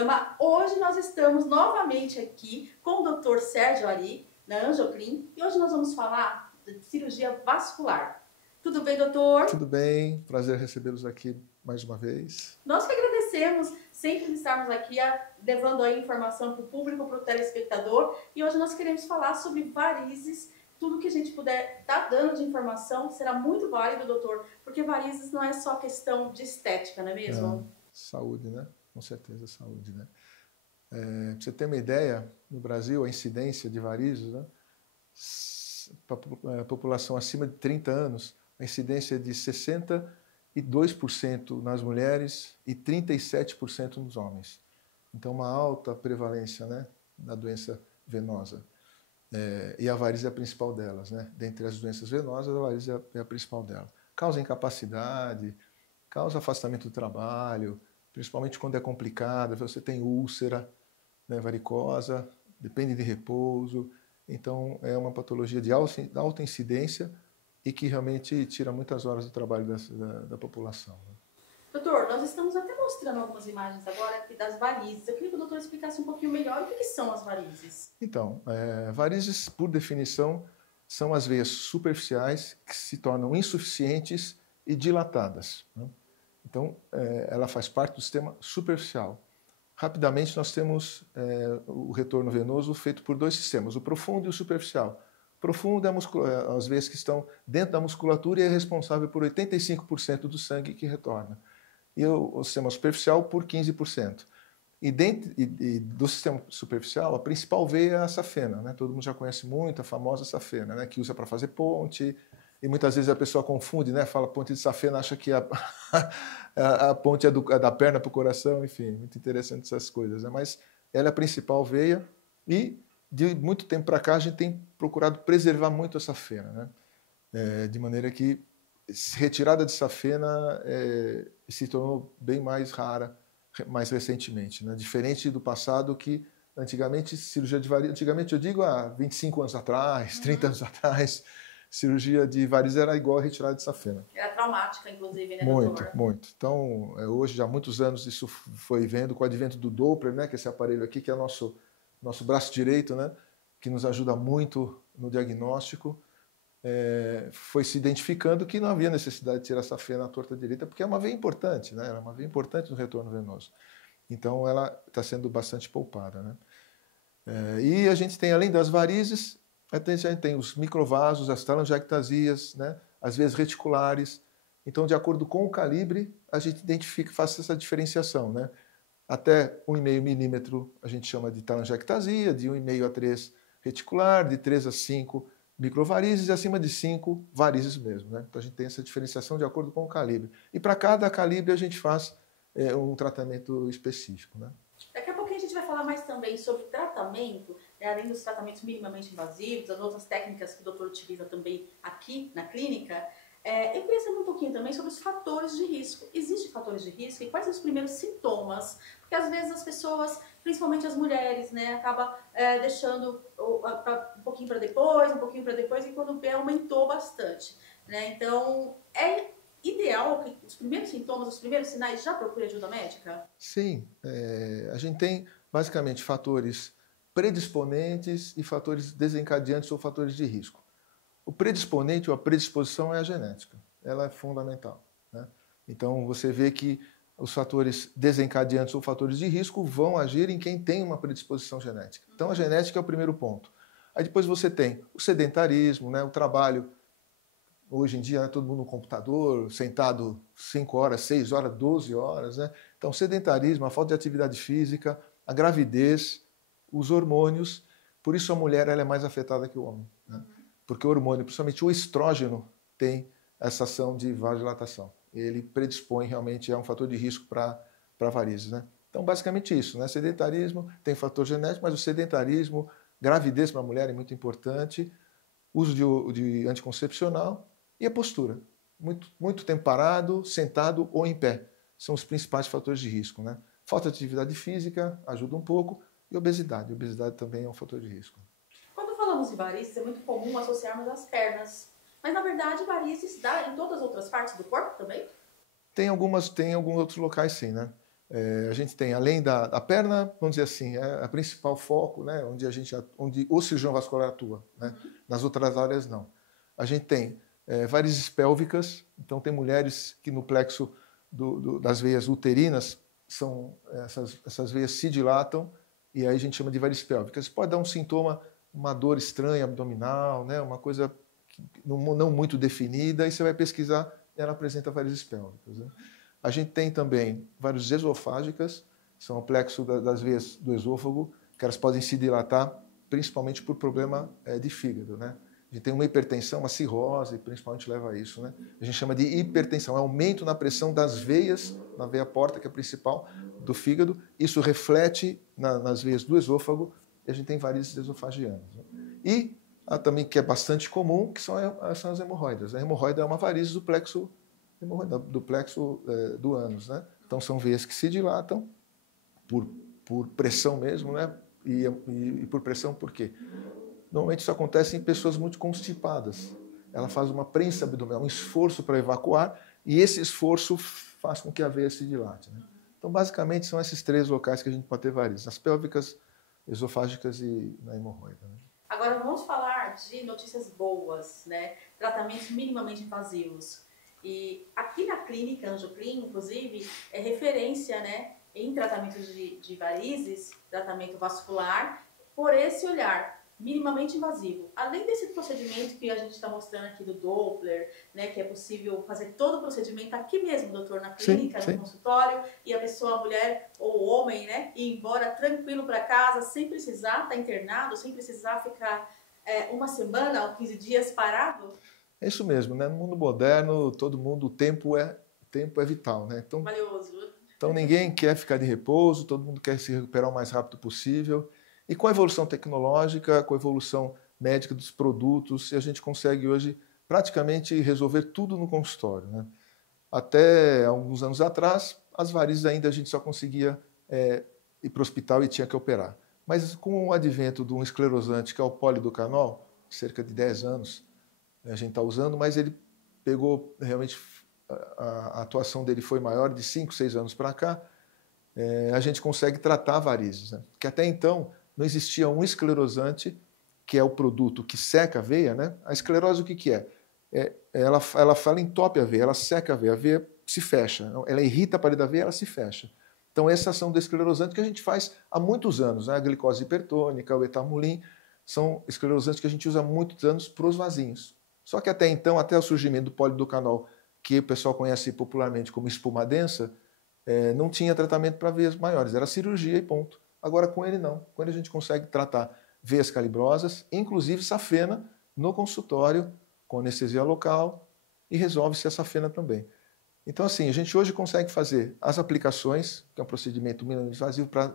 programa. Hoje nós estamos novamente aqui com o Dr. Sérgio Ari, na Angioclin, e hoje nós vamos falar de cirurgia vascular. Tudo bem, doutor? Tudo bem, prazer recebê-los aqui mais uma vez. Nós que agradecemos sempre estarmos aqui levando a informação para o público, para o telespectador, e hoje nós queremos falar sobre varizes. Tudo que a gente puder estar dando de informação será muito válido, doutor, porque varizes não é só questão de estética, não é mesmo? Saúde, né? Com certeza, saúde, né? Para você ter uma ideia, no Brasil, a incidência de varizes, né? Para a população acima de 30 anos, a incidência é de 62% nas mulheres e 37% nos homens. Então, uma alta prevalência, né, da doença venosa. E a varize é a principal delas, né? Dentre as doenças venosas, a varize é a principal dela. Causa incapacidade, causa afastamento do trabalho, principalmente quando é complicada, você tem úlcera, né, varicosa, depende de repouso. Então, é uma patologia de alta incidência e que realmente tira muitas horas do trabalho da população. Doutor, nós estamos até mostrando algumas imagens agora aqui das varizes. Eu queria que o doutor explicasse um pouquinho melhor o que são as varizes. Então, varizes, por definição, são as veias superficiais que se tornam insuficientes e dilatadas, né? Então, ela faz parte do sistema superficial. Rapidamente, nós temos o retorno venoso feito por dois sistemas, o profundo e o superficial. O profundo é as veias que estão dentro da musculatura e é responsável por 85% do sangue que retorna. E o sistema superficial por 15%. E do sistema superficial, a principal veia é a safena, né? Todo mundo já conhece muito a famosa safena, né? Que usa para fazer ponte, e muitas vezes a pessoa confunde, né? Fala ponte de safena, acha que a ponte é da perna para o coração, enfim, muito interessante essas coisas, né? Mas ela é a principal veia e de muito tempo para cá a gente tem procurado preservar muito a safena, né? De maneira que retirada de safena se tornou bem mais rara mais recentemente, né? Diferente do passado que antigamente cirurgia de varize, antigamente eu digo há 25 anos atrás, 30 anos atrás, cirurgia de varize era igual a retirada de safena. Era traumática, inclusive, né, Muito, doutor? muito. Então, hoje, já há muitos anos, isso foi vendo com o advento do Doppler, né, que é esse aparelho aqui, que é nosso braço direito, né, que nos ajuda muito no diagnóstico. Foi se identificando que não havia necessidade de tirar essa veia na torta direita, porque é uma veia importante, né? É uma veia importante no retorno venoso. Então, ela está sendo bastante poupada, né? E a gente tem, além das varizes, a gente tem os microvasos, as telangiectasias, né? As veias reticulares. Então, de acordo com o calibre, a gente identifica, faz essa diferenciação, né? Até 1,5 milímetro a gente chama de telangiectasia, de 1,5 a 3 reticular, de 3 a 5 microvarizes e acima de 5 varizes mesmo, né? Então a gente tem essa diferenciação de acordo com o calibre. E para cada calibre a gente faz um tratamento específico, né? Daqui a pouquinho a gente vai falar mais também sobre tratamento, né, além dos tratamentos minimamente invasivos, as outras técnicas que o doutor utiliza também aqui na clínica. Eu queria saber um pouquinho também sobre os fatores de risco. Existem fatores de risco e quais são os primeiros sintomas? Porque às vezes as pessoas, principalmente as mulheres, né, acabam deixando um pouquinho para depois, e quando vê aumentou bastante, né? Então, é ideal que os primeiros sintomas, os primeiros sinais já procure ajuda médica? Sim, a gente tem basicamente fatores predisponentes e fatores desencadeantes ou fatores de risco. O predisponente ou a predisposição é a genética, ela é fundamental, né? Então você vê que os fatores desencadeantes ou fatores de risco vão agir em quem tem uma predisposição genética. Então a genética é o primeiro ponto. Aí depois você tem o sedentarismo, né, o trabalho. Hoje em dia, né, todo mundo no computador, sentado 5 horas, 6 horas, 12 horas, né? Então, sedentarismo, a falta de atividade física, a gravidez, os hormônios. Por isso a mulher ela é mais afetada que o homem, né? Porque o hormônio, principalmente o estrógeno, tem essa ação de vasodilatação. Ele predispõe realmente, é um fator de risco para varizes, né? Então, basicamente isso, né? Sedentarismo, tem fator genético, mas o sedentarismo, gravidez para a mulher é muito importante, uso de anticoncepcional e a postura. Muito tempo parado, sentado ou em pé. São os principais fatores de risco, né? Falta de atividade física ajuda um pouco e obesidade. Obesidade também é um fator de risco. Quando falamos de varizes, é muito comum associarmos as pernas. Mas, na verdade, varizes dá em todas as outras partes do corpo também? Tem alguns outros locais sim, né? A gente tem, além da perna, vamos dizer assim, é a principal foco, né, onde o cirurgião vascular atua, né? Nas outras áreas não. A gente tem varizes pélvicas, então tem mulheres que no plexo das veias uterinas essas veias se dilatam e aí a gente chama de varizes pélvicas. Pode dar um sintoma, uma dor estranha abdominal, né, uma coisa não muito definida, e você vai pesquisar e ela apresenta varizes pélvicas, né? A gente tem também varizes esofágicas, são o plexo das veias do esôfago, que elas podem se dilatar principalmente por problema de fígado, né? A gente tem uma hipertensão, uma cirrose, principalmente leva a isso, né? A gente chama de hipertensão, é aumento na pressão das veias, na veia porta, que é a principal, do fígado. Isso reflete nas veias do esôfago e a gente tem varizes esofagianas, né? E também, que é bastante comum, que são as hemorroidas. A hemorroida é uma varize do plexo do ânus, né? Então são veias que se dilatam por pressão mesmo, né? E por pressão por quê? Normalmente isso acontece em pessoas muito constipadas. Ela faz uma prensa abdominal, um esforço para evacuar, e esse esforço faz com que a veia se dilate, né? Então, basicamente, são esses 3 locais que a gente pode ter varizes: as pélvicas, esofágicas e na hemorroida, né? Agora vamos falar de notícias boas, né? Tratamentos minimamente invasivos. E aqui na clínica AnjoClin, inclusive, é referência, né, em tratamento de varizes, tratamento vascular, por esse olhar minimamente invasivo. Além desse procedimento que a gente está mostrando aqui do Doppler, né, que é possível fazer todo o procedimento aqui mesmo, doutor, na clínica, sim, no consultório, e a pessoa, a mulher ou o homem, né, ir embora tranquilo para casa, sem precisar estar internado, sem precisar ficar uma semana ou 15 dias parado. É isso mesmo, né? No mundo moderno, todo mundo, o tempo é vital, né? Valioso. Então ninguém quer ficar de repouso, todo mundo quer se recuperar o mais rápido possível. E com a evolução tecnológica, com a evolução médica dos produtos, a gente consegue hoje praticamente resolver tudo no consultório, né? Até alguns anos atrás, as varizes ainda a gente só conseguia ir para o hospital e tinha que operar. Mas com o advento de um esclerosante, que é o polidocanol, cerca de 10 anos, a gente está usando, mas ele pegou realmente, a atuação dele foi maior de 5, 6 anos para cá, a gente consegue tratar varizes, né? Que até então não existia um esclerosante, que é o produto que seca a veia, né? A esclerose o que é? Ela entope a veia, ela seca a veia se fecha, ela irrita a parede da veia, ela se fecha. Então essa ação do esclerosante que a gente faz há muitos anos, né? A glicose hipertônica, o etamulin, são esclerosantes que a gente usa há muitos anos para os vasinhos. Só que até então, até o surgimento do polidocanol, que o pessoal conhece popularmente como espuma densa, não tinha tratamento para veias maiores, era cirurgia e ponto. Agora com ele não, com ele a gente consegue tratar veias calibrosas, inclusive safena, no consultório, com anestesia local, e resolve-se a safena também. Então assim, a gente hoje consegue fazer as aplicações, que é um procedimento minimamente invasivo para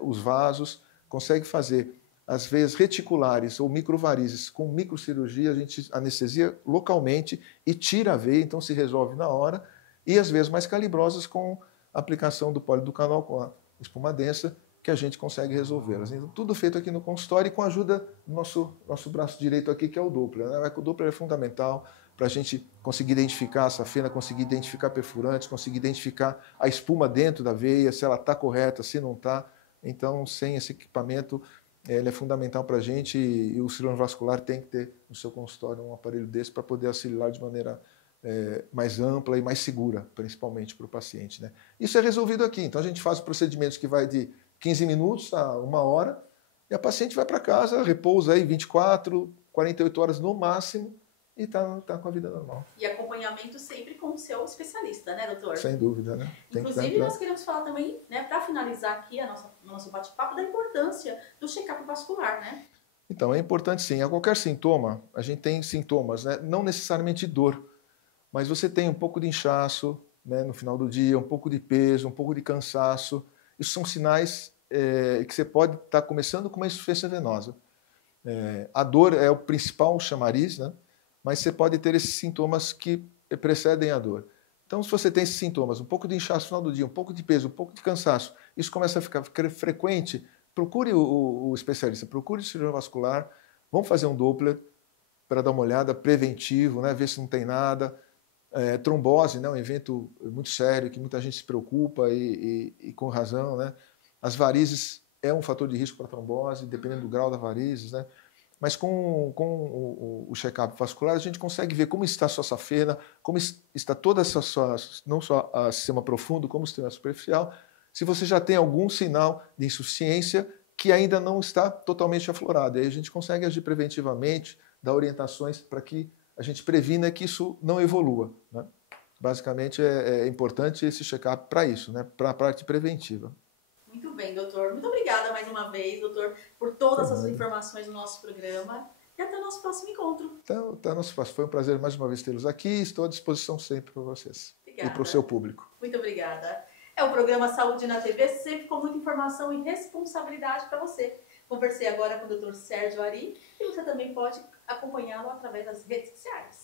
os vasos, consegue fazer as veias reticulares ou microvarizes com microcirurgia, a gente anestesia localmente e tira a veia, então se resolve na hora, e as veias mais calibrosas com a aplicação do polidocanol com a espuma densa, que a gente consegue resolvê-las. Então, tudo feito aqui no consultório e com a ajuda do nosso braço direito aqui, que é o Doppler, né? O Doppler é fundamental para a gente conseguir identificar a safena, conseguir identificar perfurantes, conseguir identificar a espuma dentro da veia, se ela está correta, se não está. Então, sem esse equipamento, ele é fundamental para a gente, e o cirurgião vascular tem que ter no seu consultório um aparelho desse para poder auxiliar de maneira mais ampla e mais segura, principalmente para o paciente, né? Isso é resolvido aqui. Então a gente faz procedimentos que vai de 15 minutos a 1 hora e a paciente vai para casa, repousa aí 24, 48 horas no máximo e está com a vida normal. E acompanhamento sempre com o seu especialista, né, doutor? Sem dúvida, né? Inclusive, nós queremos falar também, né, para finalizar aqui o nosso bate-papo, da importância do check-up vascular, né? Então, é importante sim. A qualquer sintoma, a gente tem sintomas, né? Não necessariamente dor, mas você tem um pouco de inchaço, né, no final do dia, um pouco de peso, um pouco de cansaço. Isso são sinais que você pode estar começando com uma insuficiência venosa. A dor é o principal chamariz, né? Mas você pode ter esses sintomas que precedem a dor. Então, se você tem esses sintomas, um pouco de inchaço no final do dia, um pouco de peso, um pouco de cansaço, isso começa a ficar frequente, procure o especialista, procure o cirurgião vascular, vamos fazer um Doppler para dar uma olhada, preventivo, né? Ver se não tem nada. Trombose, né? Um evento muito sério, que muita gente se preocupa e com razão, né? As varizes é um fator de risco para trombose, dependendo do grau da varizes, né? Mas com o check-up vascular, a gente consegue ver como está a sua safena, como está toda essa sua, não só o sistema profundo, como o sistema superficial, se você já tem algum sinal de insuficiência que ainda não está totalmente aflorado. E aí a gente consegue agir preventivamente, dar orientações para que a gente previna que isso não evolua, né? Basicamente, é importante esse check-up para isso, né? Para a parte preventiva. Muito bem, doutor. Muito obrigada mais uma vez, doutor, por todas essas informações no nosso programa. E até o nosso próximo encontro. Então, até o nosso próximo. Foi um prazer mais uma vez tê-los aqui. Estou à disposição sempre para vocês. Obrigada. E para o seu público. Muito obrigada. É o programa Saúde na TV, sempre com muita informação e responsabilidade para você. Conversei agora com o Dr. Sérgio Ari e você também pode acompanhá-lo através das redes sociais.